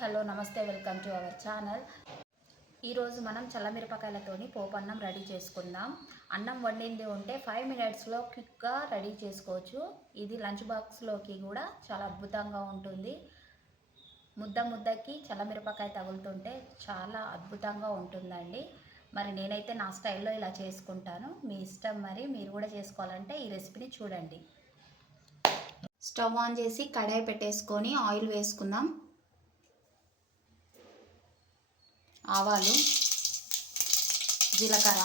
Hello నమస్తే, welcome to our channel. ఈరోజు మనం చల్లమిరపకాయలతోని పోపన్నం రెడీ చేసుకుందాం. అన్నం వండింది ఉంటే 5 మినిట్స్లో క్విక్గా రెడీ చేసుకోవచ్చు. ఇది లంచ్ బాక్స్లోకి కూడా చాలా అద్భుతంగా ఉంటుంది. ముద్దకి చల్లమిరపకాయ తగులుతుంటే చాలా అద్భుతంగా ఉంటుందండి. మరి నేనైతే నా స్టైల్లో ఇలా చేసుకుంటాను. మీ ఇష్టం, మరి మీరు కూడా చేసుకోవాలంటే ఈ రెసిపీని చూడండి. స్టవ్ ఆన్ చేసి కడాయి పెట్టేసుకొని ఆయిల్ వేసుకుందాం. ఆవాలు, జీలకర్ర,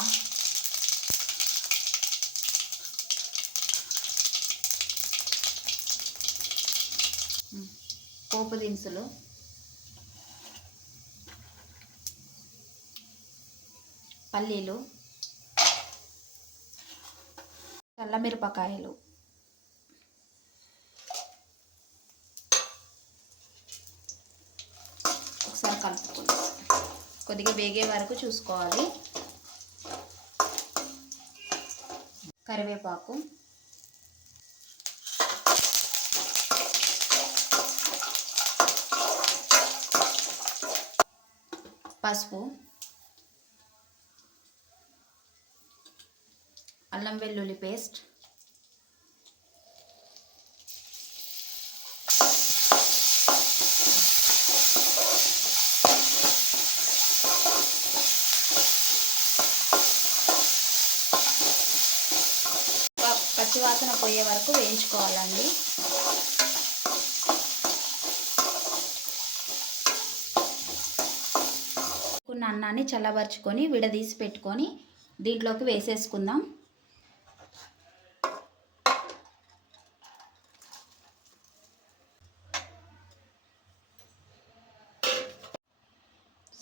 పోపు దినుసులు, పల్లీలు, చల్లమిరపకాయలు, ఒకసారి కలుపుకుందాం. కొద్దిగా వేగే వరకు చూసుకోవాలి. కరివేపాకు, పసుపు, అల్లం వెల్లుల్లి పేస్ట్, పచ్చివాసన పోయే వరకు వేయించుకోవాలండి. కొన్ని అన్నాన్ని చల్లబరుచుకొని విడదీసి పెట్టుకొని దీంట్లోకి వేసేసుకుందాం.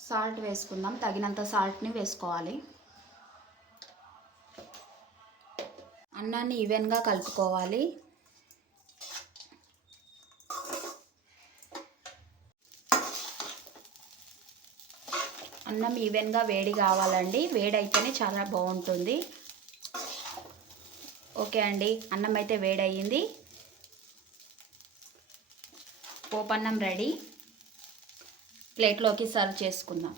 సాల్ట్ వేసుకుందాం. తగినంత సాల్ట్ని వేసుకోవాలి. అన్నాన్ని ఈవెన్గా కలుపుకోవాలి. అన్నం ఈవెన్గా వేడి కావాలండి. వేడైతేనే చాలా బాగుంటుంది. ఓకే అండి, అన్నం అయితే వేడయ్యింది. పోపన్నం రెడీ. ప్లేట్లోకి సర్వ్ చేసుకుందాం.